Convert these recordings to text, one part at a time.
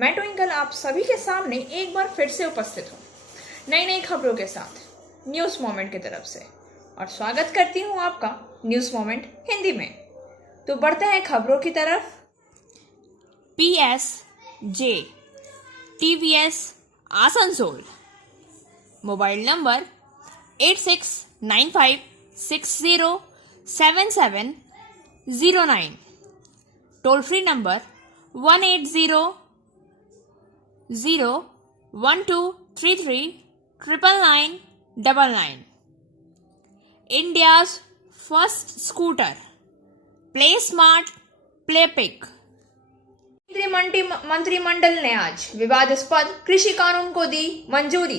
मैं ट्विंकल आप सभी के सामने एक बार फिर से उपस्थित हूँ नई नई खबरों के साथ न्यूज़ मोमेंट की तरफ से, और स्वागत करती हूँ आपका न्यूज़ मोमेंट हिंदी में। तो बढ़ते हैं खबरों की तरफ। PSJ TVS Asansol, mobile number 8695607709, toll free number 1800123399999। India's first scooter, play smart play pick. केंद्रीय मंत्रिमंडल ने आज विवादास्पद कृषि कानून को दी मंजूरी।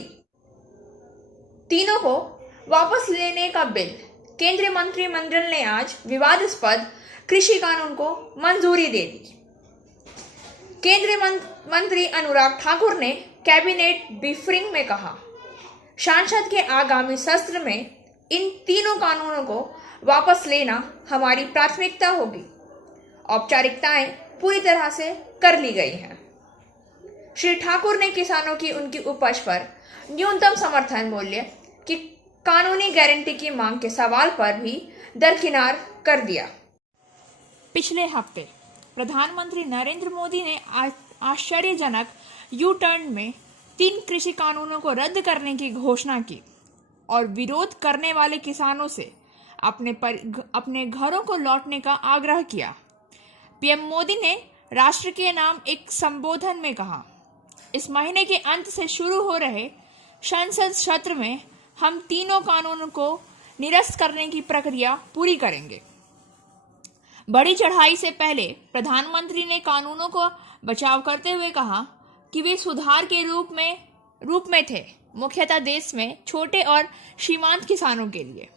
तीनों को वापस लेने का बिल। केंद्रीय मंत्रिमंडल ने आज विवादास्पद कृषि कानून को मंजूरी दे दी। केंद्रीय मंत्री अनुराग ठाकुर ने कैबिनेट ब्रीफिंग में कहा, संसद के आगामी सत्र में इन तीनों कानूनों को वापस लेना हमारी प्राथमिकता होगी। औपचारिकताएं पूरी तरह से कर ली गई हैं। श्री ठाकुर ने किसानों की उनकी उपज पर न्यूनतम समर्थन मूल्य की कानूनी गारंटी की मांग के सवाल पर भी दरकिनार कर दिया। पिछले हफ्ते प्रधानमंत्री नरेंद्र मोदी ने आश्चर्यजनक यू टर्न में 3 कृषि कानूनों को रद्द करने की घोषणा की और विरोध करने वाले किसानों से अपने घरों को लौटने का आग्रह किया। पीएम मोदी ने राष्ट्र के नाम एक संबोधन में कहा, इस महीने के अंत से शुरू हो रहे संसद सत्र में हम तीनों कानूनों को निरस्त करने की प्रक्रिया पूरी करेंगे। बड़ी चढ़ाई से पहले प्रधानमंत्री ने कानूनों को बचाव करते हुए कहा कि वे सुधार के रूप में थे, मुख्यतः देश में छोटे और सीमांत किसानों के लिए।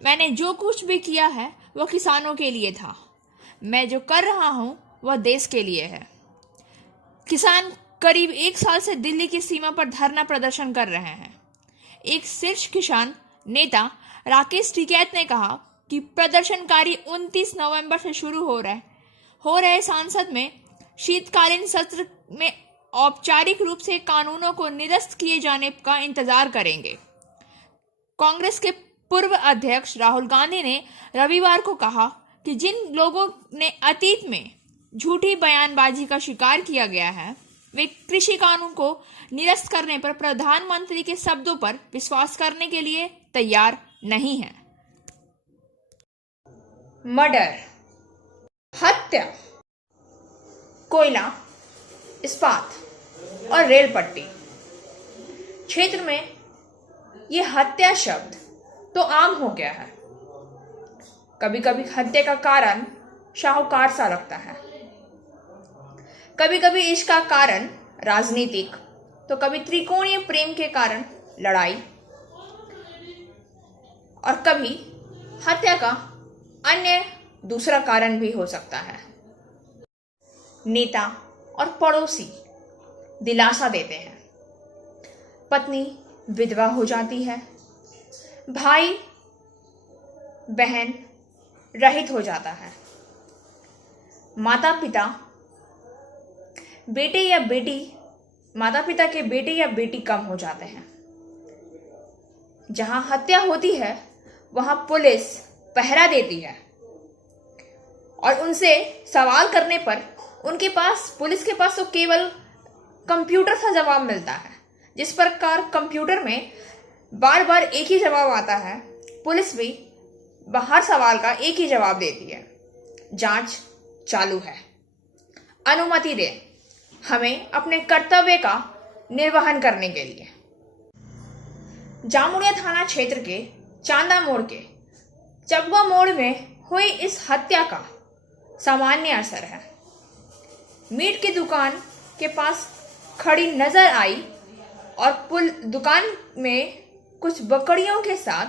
मैंने जो कुछ भी किया है वह किसानों के लिए था। मैं जो कर रहा हूं वह देश के लिए है। किसान करीब 1 साल से दिल्ली की सीमा पर धरना प्रदर्शन कर रहे हैं। एक शीर्ष किसान नेता राकेश टिकैत ने कहा कि प्रदर्शनकारी 29 नवंबर से शुरू हो रहे संसद में शीतकालीन सत्र में औपचारिक रूप से कानूनों को निरस्त किए जाने का इंतजार करेंगे। कांग्रेस के पूर्व अध्यक्ष राहुल गांधी ने रविवार को कहा कि जिन लोगों ने अतीत में झूठी बयानबाजी का शिकार किया गया है, वे कृषि कानून को निरस्त करने पर प्रधानमंत्री के शब्दों पर विश्वास करने के लिए तैयार नहीं हैं। मर्डर, हत्या, कोयला, इस्पात और रेल पट्टी क्षेत्र में यह हत्या शब्द तो आम हो गया है। कभी कभी हत्या का कारण शाहूकार सा लगता है, कभी कभी इसका कारण राजनीतिक, तो कभी त्रिकोणीय प्रेम के कारण लड़ाई, और कभी हत्या का अन्य दूसरा कारण भी हो सकता है। नेता और पड़ोसी दिलासा देते हैं, पत्नी विधवा हो जाती है, भाई बहन रहित हो जाता है, माता पिता के बेटे या बेटी कम हो जाते हैं। जहां हत्या होती है वहां पुलिस पहरा देती है और उनसे सवाल करने पर पुलिस के पास तो केवल कंप्यूटर सा जवाब मिलता है। जिस प्रकार कंप्यूटर में बार बार एक ही जवाब आता है, पुलिस भी हर सवाल का एक ही जवाब देती है, जांच चालू है। अनुमति दें हमें अपने कर्तव्य का निर्वहन करने के लिए। जामुड़िया थाना क्षेत्र के चांदा मोड़ के चबुआ मोड़ में हुई इस हत्या का सामान्य असर है। मीट की दुकान के पास खड़ी नजर आई और दुकान में कुछ बकरियों के साथ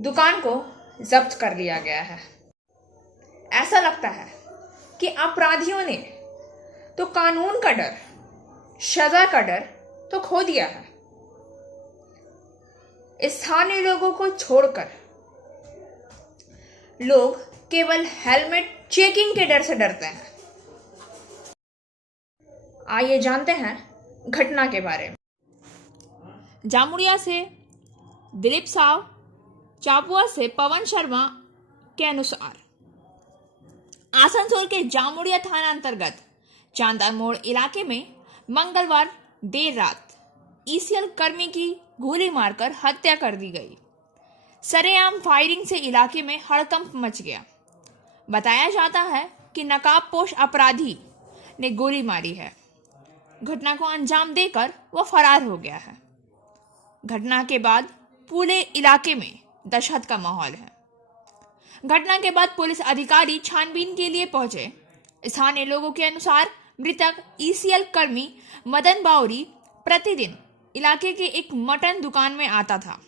दुकान को जब्त कर लिया गया है। ऐसा लगता है कि अपराधियों ने तो कानून का डर, सजा का डर तो खो दिया है। स्थानीय लोगों को छोड़कर लोग केवल हेलमेट चेकिंग के डर से डरते हैं। आइए जानते हैं घटना के बारे में। जामुड़िया से दिलीप साव, चापुआ से पवन शर्मा के अनुसार आसनसोल के जामुड़िया थाना अंतर्गत चांदा मोड़ इलाके में मंगलवार देर रात ईसीएल कर्मी की गोली मारकर हत्या कर दी गई। सरेआम फायरिंग से इलाके में हड़कंप मच गया। बताया जाता है कि नकाबपोश अपराधी ने गोली मारी है। घटना को अंजाम देकर वह फरार हो गया है। घटना के बाद पूरे इलाके में दहशत का माहौल है। घटना के बाद पुलिस अधिकारी छानबीन के लिए पहुंचे। स्थानीय लोगों के अनुसार मृतक ईसीएल कर्मी मदन बावरी प्रतिदिन इलाके के एक मटन दुकान में आता था।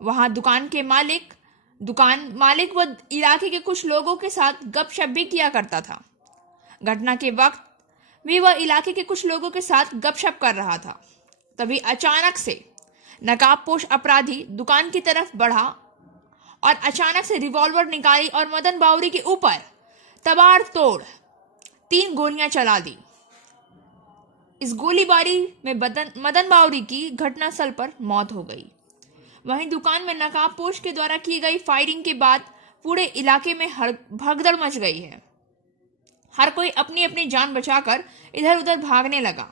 वहां दुकान मालिक व इलाके के कुछ लोगों के साथ गपशप भी किया करता था। घटना के वक्त भी वह इलाके के कुछ लोगों के साथ गपशप कर रहा था। तभी अचानक से नकाबपोश अपराधी दुकान की तरफ बढ़ा और अचानक से रिवॉल्वर निकाली और मदन बावरी के ऊपर तबाड़तोड़ 3 गोलियां चला दी। इस गोलीबारी में मदन बावरी की घटनास्थल पर मौत हो गई। वहीं दुकान में नकाबपोश के द्वारा की गई फायरिंग के बाद पूरे इलाके में भगदड़ मच गई है। हर कोई अपनी अपनी जान बचाकर इधर उधर भागने लगा।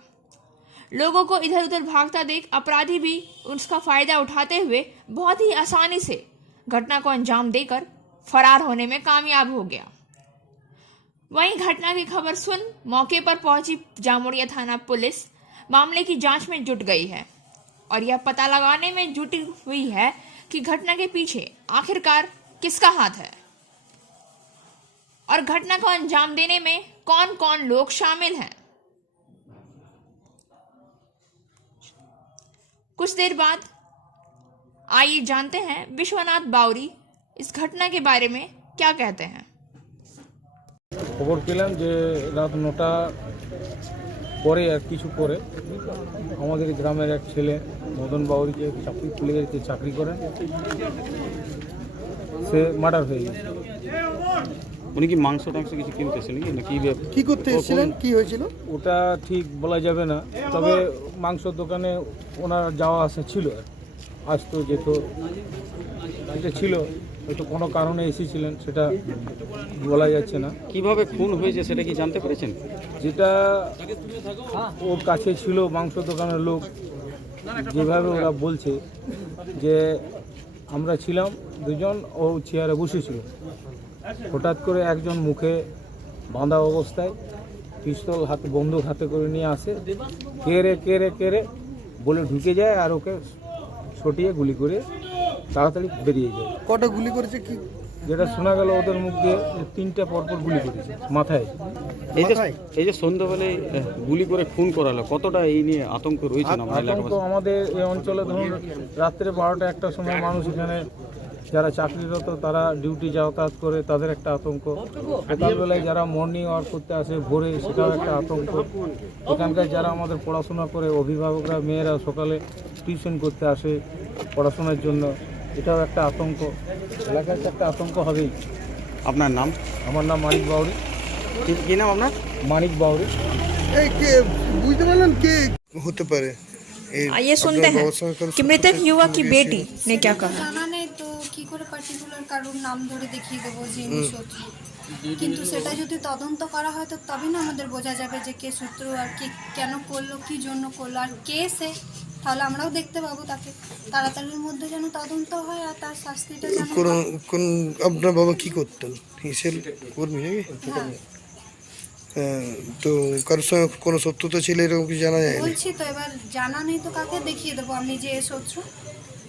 लोगों को इधर उधर भागता देख अपराधी भी उसका फायदा उठाते हुए बहुत ही आसानी से घटना को अंजाम देकर फरार होने में कामयाब हो गया। वहीं घटना की खबर सुन मौके पर पहुंची जामुड़िया थाना पुलिस मामले की जांच में जुट गई है और यह पता लगाने में जुटी हुई है कि घटना के पीछे आखिरकार किसका हाथ है और घटना को अंजाम देने में कौन कौन लोग शामिल हैं। कुछ देर बाद आइए जानते हैं विश्वनाथ बावरी इस घटना के बारे में क्या कहते हैं। খবর পেলাম যে রাত 9টা পরে আর কিছু পরে আমাদের গ্রামের এক ছেলে মদন বাউরিকে চাকরি খুলে গেছে, চাকরি করেন, সে মার্ডার হয়ে গেছে। উনি কি মাংস টাংস কিছু কিনতেছেন নাকি কি করতে এসেছিলেন, কি হয়েছিল ওটা ঠিক বলা যাবে না, তবে মাংসর দোকানে ওনার যাওয়া আসা ছিল, আসতো যেত, এটা ছিল, হয়তো কোনো কারণে এসেছিলেন, সেটা বলা যাচ্ছে না। কিভাবে খুন হয়েছে সেটা কি জানতে পেরেছেন? যেটা ওর কাছে ছিল মাংস দোকানের লোক, যেভাবে ওরা বলছে যে আমরা ছিলাম দুজন, ও চেয়ারে বসেছিল, হঠাৎ করে একজন মুখে বাঁধা অবস্থায় পিস্তল হাতে, বন্দুক হাতে করে নিয়ে আসে, কেড়ে বলে ঢুকে যায় আর ওকে ছটিয়ে গুলি করে তাড়াতাড়ি বেরিয়ে যায়। কটা গুলি করেছে কি যেটা শোনা গেল ওদের মুখ দিয়ে 3টে পরপর গুলি করেছে মাথায়। এই যে সন্ধ্যাবেলায় গুলি করে খুন করালো, কতটা এই নিয়ে আতঙ্ক রয়েছে? আতঙ্ক আমাদের এই অঞ্চলে ধরুন রাত্রে 12টা 1টার সময় মানুষ এখানে যারা চাকরিরত তারা ডিউটি যাতায়াত করে, তাদের একটা আতঙ্ক। সকালবেলায় যারা মর্নিং ওয়াক করতে আসে ভোরে, সেটাও একটা আতঙ্ক। এখানকার যারা আমাদের পড়াশোনা করে অভিভাবকরা, মেয়েরা সকালে টিউশন করতে আসে পড়াশোনার জন্য, এটাও একটা আতঙ্ক। এলাকার একটা আতঙ্ক হবেই। আপনার নাম? আমার নাম মানিক বাউরি। কি নাম আপনার? মানিক বাউরি। এই কে বুঝতে পারলেন কে হতে পারে? आइए सुनते हैं कि मृतक युवक की बेटी ने क्या कहा। জানা নেই তো কি করে পার্টিকুলার কারোর নাম ধরে দেখিয়ে দেবো যে ইনি শত্রু, কিন্তু সেটা যদি তদন্ত করা হয় তো তবেই না আমাদের বোঝা যাবে যে কে শত্রু আর কে কেন করলো, কি জন্য করলো আর কে সে, তাহলে আমরাও দেখতে পাবো তাকে। তাড়াতাড়ির মধ্যে যেন তদন্ত হয় আর তার শাস্তিটা যেন কোন আপনার বাবা কি করতেন? হিসেল কর্মী নাকি? তো কারোর সঙ্গে কোনো শত্রুতা ছিল এরকম কি জানা যায়? বলছি তো, এবার জানা নেই তো কাকে দেখিয়ে দেবো আমি যে এ শত্রু,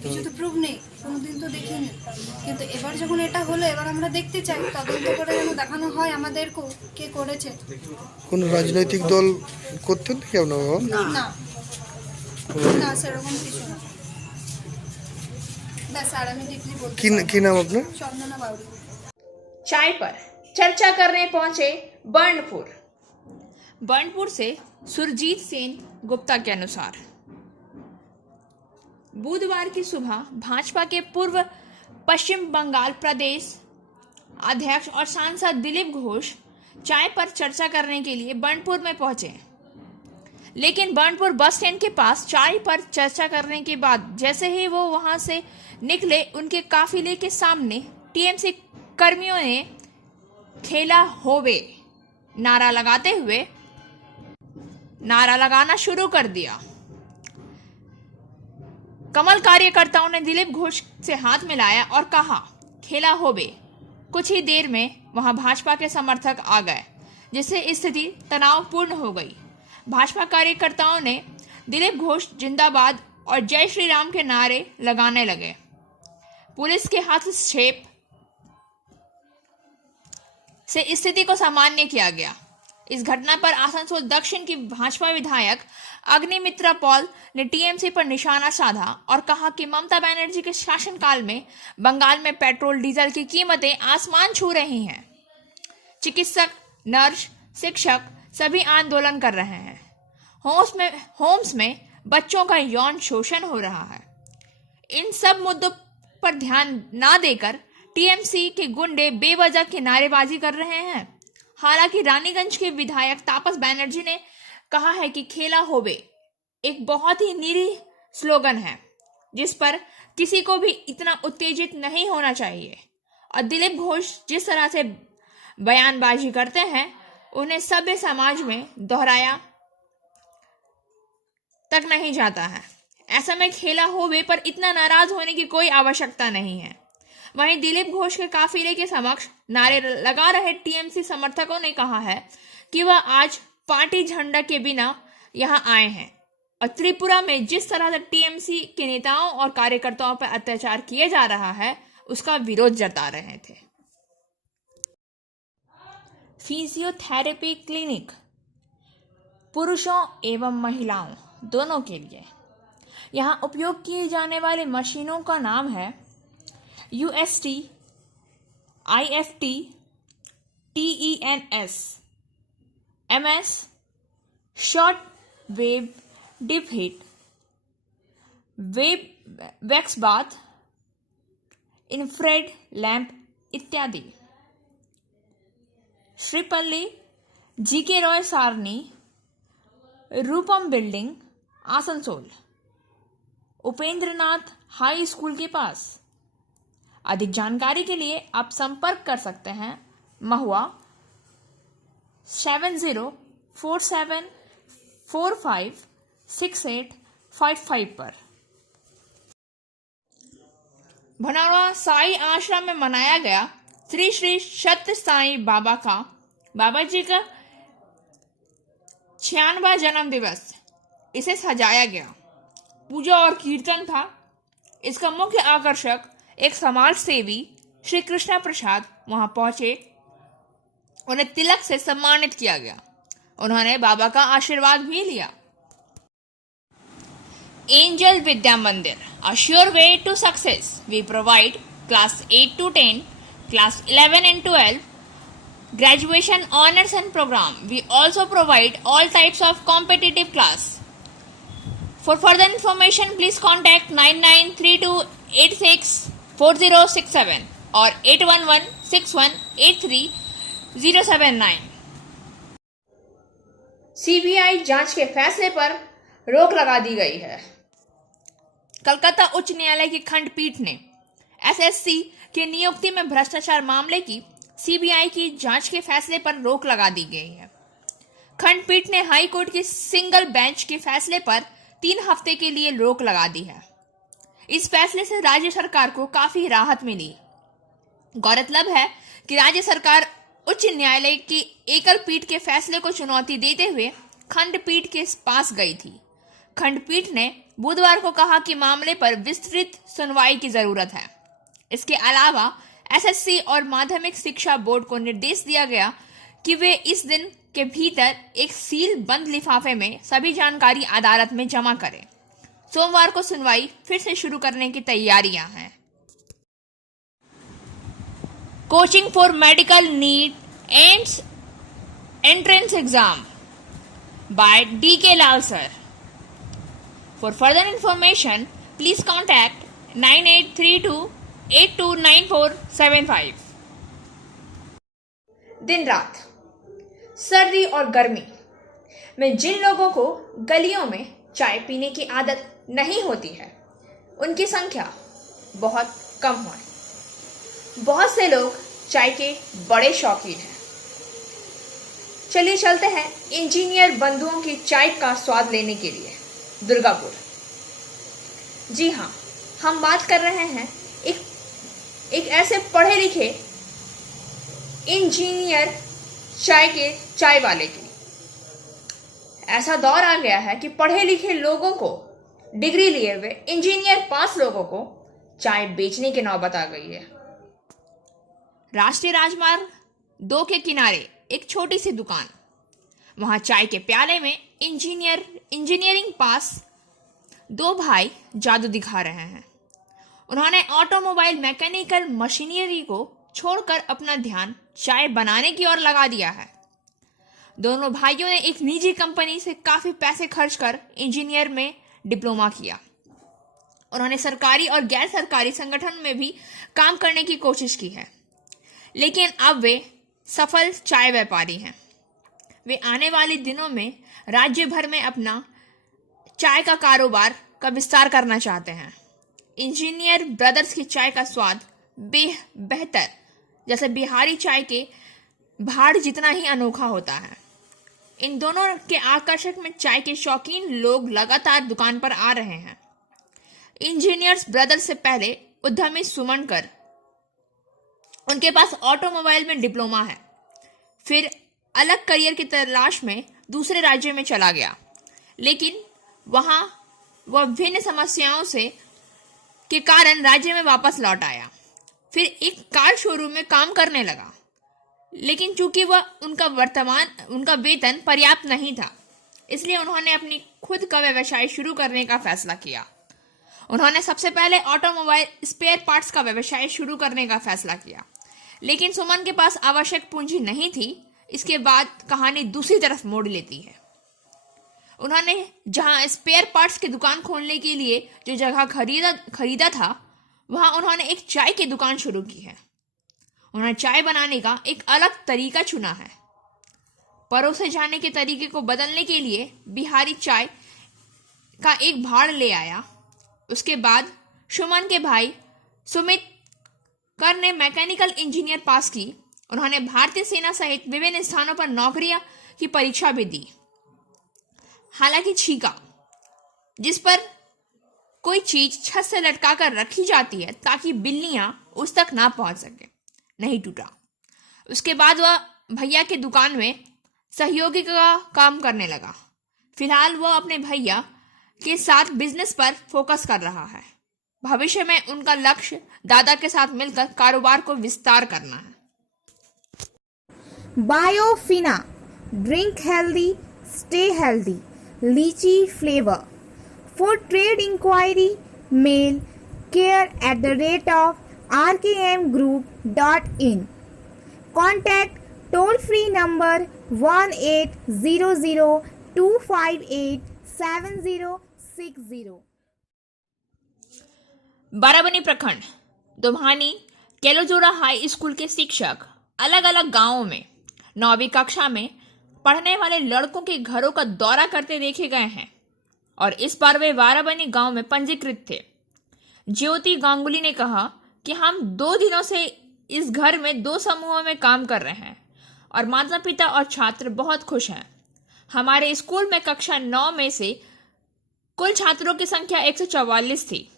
কিছু তো প্রুফ নেই, কোনোদিন তো দেখিনি। কিন্তু এবার যখন এটা হলো, এবার আমরা দেখতে চাই তদন্ত করে যেন দেখানো হয় আমাদেরকেও কে করেছে। কোন রাজনৈতিক দল করতেন নাকি আপনার বাবা? না না, সেরকম কিছু না। ব্যাস, আর আমি ডিপলি বলতে কি নাম আপনার? চন্দনা বাউরি। चाय पर चर्चा करने पहुंचे बर्नपुर से सुरजीत सेन गुप्ता के अनुसार बुधवार की सुबह भाजपा के पूर्व पश्चिम बंगाल प्रदेश अध्यक्ष और सांसद दिलीप घोष चाय पर चर्चा करने के लिए बर्नपुर में पहुंचे। लेकिन बर्नपुर बस स्टैंड के पास चाय पर चर्चा करने के बाद जैसे ही वो वहां से निकले, उनके काफिले के सामने टीएमसी कर्मियों ने खेला होवे नारा लगाना शुरू कर दिया। कमल कार्यकर्ताओं ने दिलीप घोष से हाथ मिलाया और कहा, खेला होवे। कुछ ही देर में वहां भाजपा के समर्थक आ गए, जिससे स्थिति तनावपूर्ण हो गई। भाजपा कार्यकर्ताओं ने दिलीप घोष जिंदाबाद और जय श्री राम के नारे लगाने लगे। पुलिस के हस्तक्षेप से स्थिति को सामान्य किया गया। इस घटना पर आसनसोल दक्षिण की भाजपा विधायक अग्निमित्रा पॉल ने टीएमसी पर निशाना साधा और कहा कि ममता बनर्जी के शासनकाल में बंगाल में पेट्रोल डीजल की कीमतें आसमान छू रही हैं। चिकित्सक, नर्स, शिक्षक सभी आंदोलन कर रहे हैं। होम्स में बच्चों का यौन शोषण हो रहा है। इन सब मुद्दों पर ध्यान ना देकर टीएमसी के गुंडे बेवजह की नारेबाजी कर रहे हैं। हालांकि रानीगंज के विधायक तापस बनर्जी ने कहा है कि खेला होवे एक बहुत ही निरीह स्लोगन है, जिस पर किसी को भी इतना उत्तेजित नहीं होना चाहिए। और दिलीप घोष जिस तरह से बयानबाजी करते हैं, उन्हें सभ्य समाज में दोहराया तक नहीं जाता है। ऐसा में खेला होवे पर इतना नाराज होने की कोई आवश्यकता नहीं है। वहीं दिलीप घोष के काफिले के समक्ष नारे लगा रहे टीएमसी समर्थकों ने कहा है कि वह आज पार्टी झंडा के बिना यहां आए हैं और त्रिपुरा में जिस तरह से टीएमसी के नेताओं और कार्यकर्ताओं पर अत्याचार किए जा रहा है, उसका विरोध जता रहे थे। फिजियोथेरेपी क्लिनिक पुरुषों एवं महिलाओं दोनों के लिए। यहां उपयोग किए जाने वाले मशीनों का नाम है UST, IFT, TENS, MS, short wave deep heat, wax bath, infrared lamp इत्यादि। Shripalli, GK Roy Sarani, Rupam building, Asansol, Upendranath high school के पास। अधिक जानकारी के लिए आप संपर्क कर सकते हैं महुआ 7047456855 पर। भनाड़ा साई आश्रम में मनाया गया श्री श्री सत्य साई बाबा जी का 96वां जन्म दिवस। इसे सजाया गया, पूजा और कीर्तन था। इसका मुख्य आकर्षक एक समाज सेवी श्री कृष्णा प्रसाद वहां पहुंचे। उन्हें तिलक से सम्मानित किया गया। उन्होंने बाबा का आशीर्वाद भी लिया। एंजल विद्या मंदिर, a sure way to success. We provide class 8 to 10, class 11 and 12, graduation honors and program. We also provide all types of competitive class. For further information, please contact 9932864067 or 8116183079. CBI जांच के फैसले पर रोक लगा दी गई है। कलकत्ता उच्च न्यायालय की खंडपीठ ने एसएससी के नियुक्ति में भ्रष्टाचार मामले की सीबीआई की जांच के फैसले पर रोक लगा दी गई है। खंडपीठ ने हाई कोर्ट की सिंगल बेंच के फैसले पर 3 हफ्ते के लिए रोक लगा दी है। इस फैसले से राज्य सरकार को काफी राहत मिली। गौरतलब है कि राज्य सरकार उच्च न्यायालय की एकल पीठ के फैसले को चुनौती देते हुए खंडपीठ के पास गई थी। खंडपीठ ने बुधवार को कहा कि मामले पर विस्तृत सुनवाई की जरूरत है। इसके अलावा एसएससी और माध्यमिक शिक्षा बोर्ड को निर्देश दिया गया कि वे इस दिन के भीतर एक सील बंद लिफाफे में सभी जानकारी अदालत में जमा करें। सोमवार को सुनवाई फिर से शुरू करने की तैयारियां हैं। Coaching for medical NEET ends entrance exam by DK Lal sir. For further information, please contact 9832829475. दिन रात, सर्दी और गर्मी, में जिन लोगों को गलियों में चाय पीने की आदत नहीं होती है, उनकी संख्या बहुत कम है। बहुत से लोग चाय के बड़े शौकीन हैं। चलिए चलते हैं इंजीनियर बंधुओं की चाय का स्वाद लेने के लिए दुर्गापुर। जी हाँ, हम बात कर रहे हैं एक ऐसे पढ़े लिखे इंजीनियर चाय वाले की। ऐसा दौर आ गया है कि पढ़े लिखे लोगों को, डिग्री लिए हुए इंजीनियर पास लोगों को चाय बेचने की नौबत आ गई है। राष्ट्रीय राजमार्ग 2 के किनारे एक छोटी सी दुकान, वहां चाय के प्याले में इंजीनियरिंग पास 2 भाई जादू दिखा रहे हैं। उन्होंने ऑटोमोबाइल मैकेनिकल मशीनरी को छोड़कर अपना ध्यान चाय बनाने की ओर लगा दिया है। दोनों भाइयों ने एक निजी कंपनी से काफी पैसे खर्च कर इंजीनियर में डिप्लोमा किया। उन्होंने सरकारी और गैर सरकारी संगठन में भी काम करने की कोशिश की है, लेकिन अब वे सफल चाय व्यापारी हैं। वे आने वाले दिनों में राज्य भर में अपना चाय का कारोबार का विस्तार करना चाहते हैं। इंजीनियर ब्रदर्स की चाय का स्वाद बेहतर, जैसे बिहारी चाय के भाड़ जितना ही अनोखा होता है। इन दोनों के आकर्षक में चाय के शौकीन लोग लगातार दुकान पर आ रहे हैं। इंजीनियर्स ब्रदर्स से पहले उद्यमी सुमनकर, उनके पास ऑटोमोबाइल में डिप्लोमा है, फिर अलग करियर की तलाश में दूसरे राज्य में चला गया, लेकिन वहां वह विभिन्न समस्याओं के कारण राज्य में वापस लौट आया। फिर एक कार शोरूम में काम करने लगा, लेकिन चूंकि उनका वेतन पर्याप्त नहीं था, इसलिए उन्होंने अपनी खुद का व्यवसाय शुरू करने का फैसला किया। उन्होंने सबसे पहले ऑटोमोबाइल स्पेयर पार्ट्स का व्यवसाय शुरू करने का फैसला किया, लेकिन सुमन के पास आवश्यक पूंजी नहीं थी। इसके बाद कहानी दूसरी तरफ मोड़ लेती है। उन्होंने जहां स्पेयर पार्ट्स की दुकान खोलने के लिए जो जगह खरीदा था, वहां उन्होंने एक चाय की दुकान शुरू की है। उन्होंने चाय बनाने का एक अलग तरीका चुना है। परोसे जाने के तरीके को बदलने के लिए बिहारी चाय का एक भाड़ ले आया। उसके बाद सुमन के भाई सुमित कर ने मैकेनिकल इंजीनियर पास की। उन्होंने भारतीय सेना सहित विभिन्न स्थानों पर नौकरियां की परीक्षा भी दी। हालांकि छीका, जिस पर कोई चीज छत से लटका कर रखी जाती है ताकि बिल्लियां उस तक ना पहुंच सके, नहीं टूटा। उसके बाद वह भैया की दुकान में सहयोगी का काम करने लगा। फिलहाल वह अपने भैया के साथ बिजनेस पर फोकस कर रहा है। भविष्य में उनका लक्ष्य दादा के साथ मिलकर कारोबार को विस्तार करना है। Biofina, drink healthy, stay healthy. Lychee flavor. For trade inquiry, mail care@rkmgroup.in. Contact toll free number 1800-258-7060. Barabani प्रखंड दोभानी केलोजोरा हाई स्कूल के शिक्षक अलग अलग गांवों में 9वीं कक्षा में पढ़ने वाले लड़कों के घरों का दौरा करते देखे गए हैं और इस बार वे बाराबनी गांव में पंजीकृत थे। ज्योति गांगुली ने कहा कि हम 2 दिनों से इस घर में 2 समूहों में काम कर रहे हैं और माता पिता और छात्र बहुत खुश हैं। हमारे स्कूल में कक्षा 9 में से कुल छात्रों की संख्या 144 थी।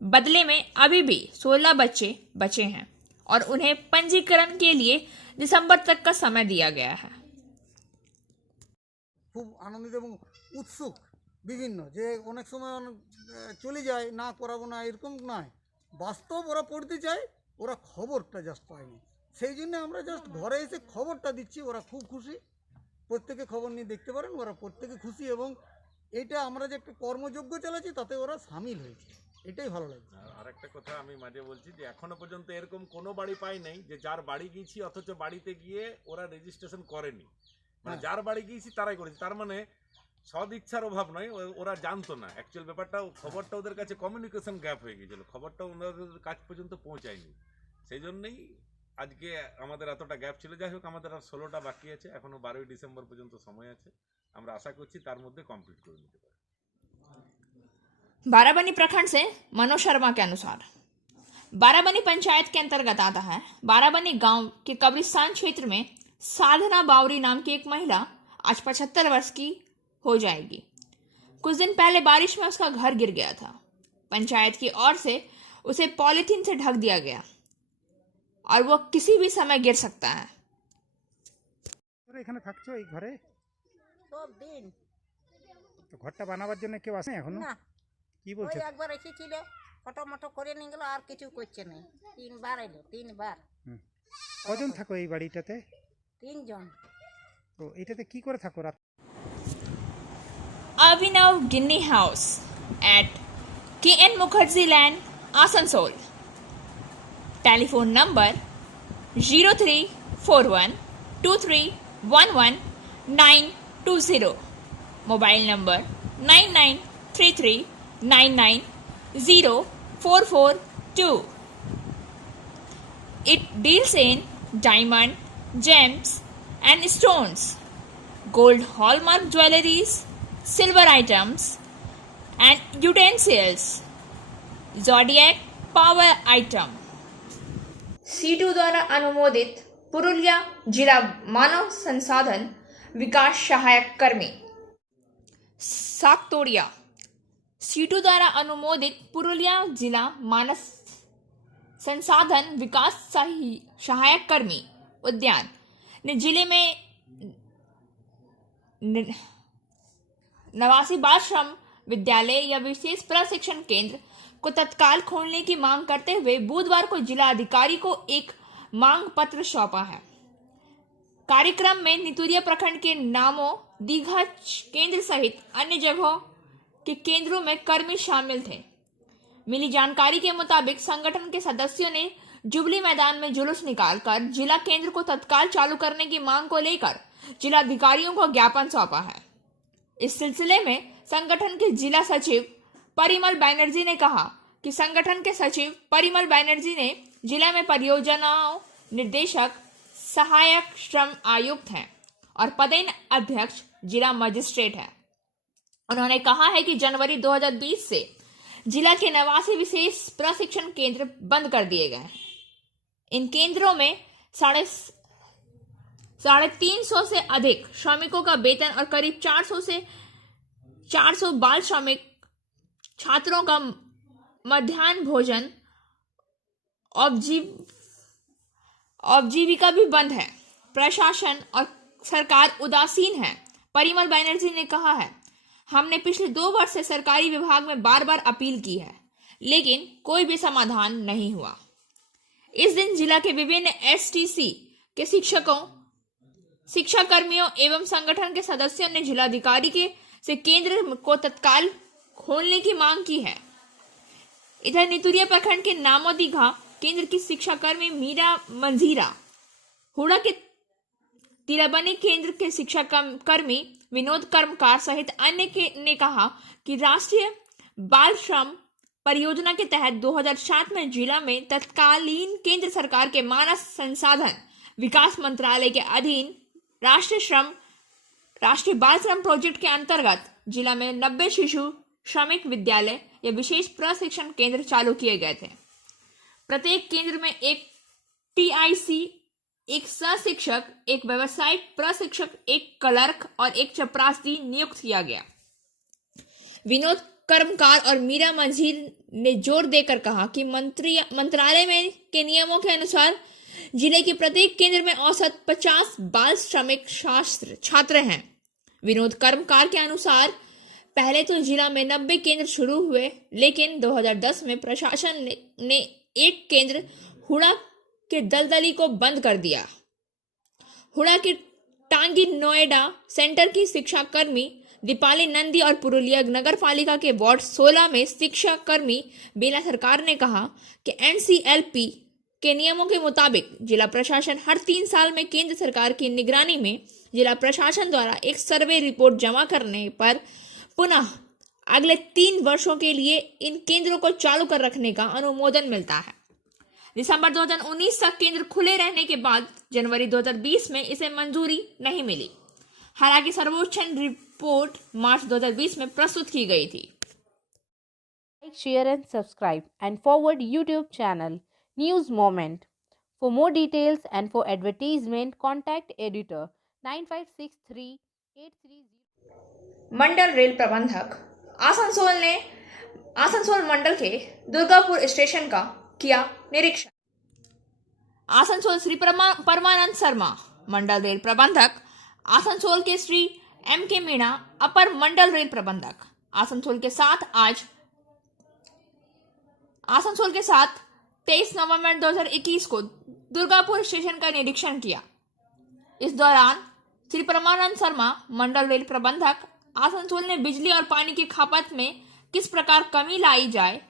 बदले में अभी भी 16 बच्चे बचे हैं और उन्हें पंजीकरण के लिए दिसंबर तक का समय दिया गया है। খুব আনন্দিত এবং উৎসুক বিভিন্ন যে অনেক সময় চলে যায় না করাবো না এরকম নয়, বাস্তব ওরা পড়তে চায়, ওরা খবরটা জাস্ট পায়নি, সেই জন্য আমরা জাস্ট ঘরে এসে খবরটা দিচ্ছি। ওরা খুব খুশি, প্রত্যেকে খবর নিয়ে দেখতে পারেন, ওরা প্রত্যেকে খুশি এবং এটা আমরা যে একটা কর্মযজ্ঞ চালাচ্ছি তাতে ওরা সামিল হয়েছে, এটাই ভালো লাগছে। আর একটা কথা আমি মাঝে বলছি যে এখনো পর্যন্ত এরকম কোনো বাড়ি পাই নাই যে যার বাড়ি গিয়েছি অথচ বাড়িতে গিয়ে ওরা রেজিস্ট্রেশন করেনি, মানে যার বাড়ি গিয়েছি তারাই করেছে। তার মানে সদিচ্ছার অভাব নয়, ওরা জানতো না অ্যাকচুয়াল ব্যাপারটা, খবরটা ওদের কাছে কমিউনিকেশন গ্যাপ হয়ে গিয়েছিল, খবরটা ওনাদের কাছ পর্যন্ত পৌঁছায়নি। সেই জন্যই আজকে আমাদের এতটা গ্যাপ ছিল। যাই হোক, আমাদের আর 16টা বাকি আছে, এখনো 12ই ডিসেম্বর পর্যন্ত সময় আছে। আমরা আশা করছি তার মধ্যে কমপ্লিট করে নিতে পারি। बाराबनी प्रखंड से मनोज शर्मा के अनुसार बाराबनी पंचायत के अंतर्गत आता है। बाराबनी गांव के कब्रिस्तान क्षेत्र में साधना बावरी नाम की एक महिला आज 75 वर्ष की हो जाएगी। कुछ दिन पहले बारिश में उसका घर गिर गया था। पंचायत की ओर से उसे पॉलिथीन से ढक दिया गया और वो किसी भी समय गिर सकता है। এখানে থাকছো এই ঘরে? সব দিন তো ঘরটা বানাবার জন্য কেউ আসে এখনো? না, কি ওই বলছে? একবার এসেছিল ফটো মটো করে নিয়ে গেল, আর কিছু করছে না। 3 বার এলো, 3 বার। কজন থাকো এই বাড়িটাতে? 3 জন। তো এটাতে কি করে থাকো রাত? Abhinav Ginny House at KN Mukherjee Land, Asansol. Telephone number 03412311 Mobile number 9933990442. It deals in diamond, gems and stones, gold hallmark jewelries, silver items and utensils, zodiac power item. CITU द्वारा अनुमोदित पुरुलिया जिला मानव संसाधन विकास सहायक कर्मी। साकतोड़िया सीटू द्वारा अनुमोदित पुरुलिया जिला मानव संसाधन विकास सहायक कर्मी उद्यान ने जिले में 89 बाल श्रम विद्यालय या विशेष प्रशिक्षण केंद्र को तत्काल खोलने की मांग करते हुए बुधवार को जिला अधिकारी को एक मांग पत्र सौंपा है। कार्यक्रम में नितुरिया प्रखंड के नामों दीघा केंद्र सहित अन्य जगहों के केंद्रों में कर्मी शामिल थे। मिली जानकारी के मुताबिक संगठन के सदस्यों ने जुबली मैदान में जुलूस निकालकर जिला केंद्र को तत्काल चालू करने की मांग को लेकर जिला अधिकारियों को ज्ञापन सौंपा है। इस सिलसिले में संगठन के जिला सचिव परिमल बैनर्जी ने कहा कि संगठन के सचिव परिमल बैनर्जी ने जिला में परियोजनाओं निदेशक सहायक श्रम आयुक्त हैं और पदेन अध्यक्ष जिला मजिस्ट्रेट है। उन्होंने कहा है कि जनवरी 2020 से जिला के 89 विशेष प्रशिक्षण केंद्र बंद कर दिए गए हैं। इन केंद्रों में 350 से अधिक श्रमिकों का वेतन और करीब 400 बाल श्रमिक छात्रों का मध्याह्न भोजन औपजीविका भी बंद है। प्रशासन और सरकार उदासीन है। परिमल बैनर्जी ने कहा है, हमने पिछले 2 वर्ष से सरकारी विभाग में बार बार अपील की है, लेकिन कोई भी समाधान नहीं हुआ। इस दिन जिला के विभिन्न एसटीसी के शिक्षा कर्मियों एवं संगठन के सदस्यों ने जिलाधिकारी से केंद्र को तत्काल खोलने की मांग की है। इधर नितुरिया प्रखंड के नामोदीघा केंद्र की शिक्षाकर्मी मीरा मंजीरा, हुड़ा के तिरबनी केंद्र के शिक्षा कर्मी विनोद कर्मकार सहित अन्य ने कहा कि राष्ट्रीय बाल श्रम परियोजना के तहत 2007 में जिला में तत्कालीन केंद्र सरकार के मानव संसाधन विकास मंत्रालय के अधीन राष्ट्रीय बाल श्रम प्रोजेक्ट के अंतर्गत जिला में 90 शिशु श्रमिक विद्यालय या विशेष प्रशिक्षण केंद्र चालू किए गए थे। प्रत्येक केंद्र में एक टीआईसी, एक सह-शिक्षक, एक व्यावसायिक प्रशिक्षक, एक क्लर्क और एक चपरासी नियुक्त किया गया। विनोद कर्मकार और मीरा मंजीर ने जोर देकर कहा कि मंत्रालय में के नियमों के अनुसार जिले के प्रत्येक केंद्र में औसत 50 बाल श्रमिक छात्र हैं। विनोद कर्मकार के अनुसार पहले तो जिला में 90 केंद्र शुरू हुए, लेकिन 2010 में प्रशासन ने एक केंद्र हुड़ा के दलदली को बंद कर दिया। हुड़ा के टांगी नोएडा सेंटर की शिक्षा कर्मी दीपाली नंदी और पुरुलिया नगर पालिका के वार्ड 16 में शिक्षा कर्मी बेला सरकार ने कहा कि एनसीएलपी के नियमों के मुताबिक जिला प्रशासन हर 3 साल में केंद्र सरकार की निगरानी में जिला प्रशासन द्वारा एक सर्वे रिपोर्ट जमा करने पर पुनः अगले 3 वर्षों के लिए इन केंद्रों को चालू कर रखने का अनुमोदन मिलता है। दिसंबर 2019 तक केंद्र खुले रहने के बाद जनवरी 2020 में इसे मंजूरी नहीं मिली। हालांकि सर्वोच्च रिपोर्ट मार्च 2020 में प्रस्तुत की गई थी। Like, share and subscribe and forward YouTube channel News Moment. For more details and for advertisement, contact editor 956383. Mandal rail प्रबंधक आसनसोल मंडल के दुर्गापुर स्टेशन का किया निरीक्षण। आसनसोल श्री परमानंद शर्मा मंडल रेल प्रबंधक, आसनसोल के श्री M.K. मीणा अपर मंडल रेल प्रबंधक आसनसोल के साथ 23 नवंबर 2021 को दुर्गापुर स्टेशन का निरीक्षण किया। इस दौरान श्री परमानंद शर्मा मंडल रेल प्रबंधक आसनसोल ने बिजली और पानी की खपत में किस प्रकार कमी लाई जाए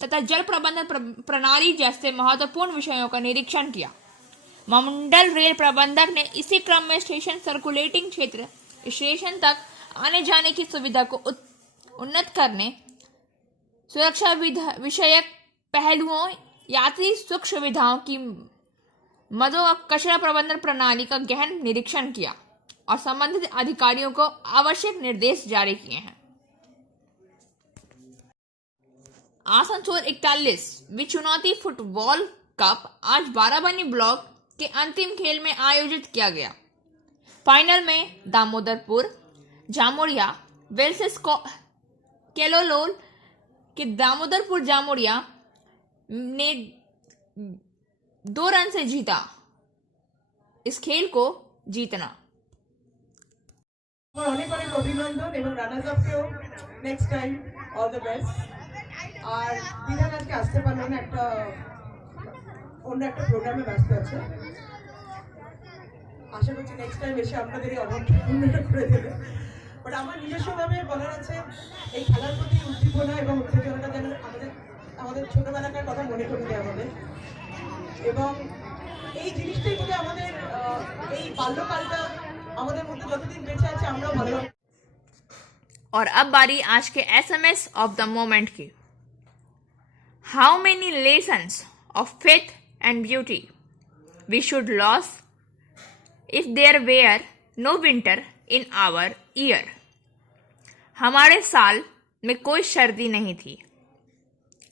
तथा जल प्रबंधन प्रणाली जैसे महत्वपूर्ण विषयों का निरीक्षण किया। मंडल रेल प्रबंधक ने इसी क्रम में स्टेशन सर्कुलेटिंग क्षेत्र स्टेशन तक आने जाने की सुविधा को उन्नत करने, सुरक्षा विषयक पहलुओं, यात्री सुख सुविधाओं की मदों और कचरा प्रबंधन प्रणाली का गहन निरीक्षण किया और संबंधित अधिकारियों को आवश्यक निर्देश जारी किए हैं। आसनसोल 41 चुनौती फुटबॉल कप आज बाराबनी ब्लॉक के अंतिम खेल में आयोजित किया गया। फाइनल में दामोदरपुर जामुड़िया वेल्सेस केलोलोल के दामोदरपुर जामुड़िया ने 2 रन से जीता। इस खेल को जीतना অনেক অনেক অভিনন্দন এবং রানার্স আপকেও next time all the best. আর বিধান আজকে আসতে পারলো না, অন্য একটা প্রোগ্রামে ব্যস্ত আছে। আশা করছি নেক্সট টাইম এসে আপনাদের এই অভাবটা পূর্ণ করে দেবে। বাট আমার নিজস্বভাবে বলার আছে, এই খেলার প্রতি উদ্দীপনা এবং উত্তেজনাটা যেন আমাদের ছোটবেলাকার কথা মনে করে দেয় আমাদের, এবং এই জিনিসটাই বলে আমাদের এই বাল্যকালটা আমাদের মধ্যে যতদিন বেঁচে আছে আমরাও ভালো। और अब बारी आज के SMS ऑफ द मोमेंट की। How many lessons of faith and beauty we should lose if there were no winter in our year. हमारे साल में कोई सर्दी नहीं थी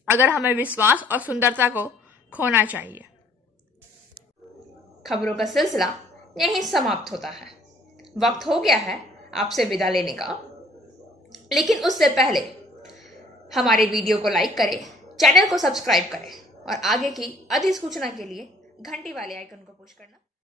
अगर हमें विश्वास और सुंदरता को खोना चाहिए। खबरों का सिलसिला यहीं समाप्त होता है। वक्त हो गया है आपसे विदा लेने का, लेकिन उससे पहले हमारे वीडियो को लाइक करें, चैनल को सब्सक्राइब करें और आगे की अधिसूचना के लिए घंटी वाले आइकन को पुश करना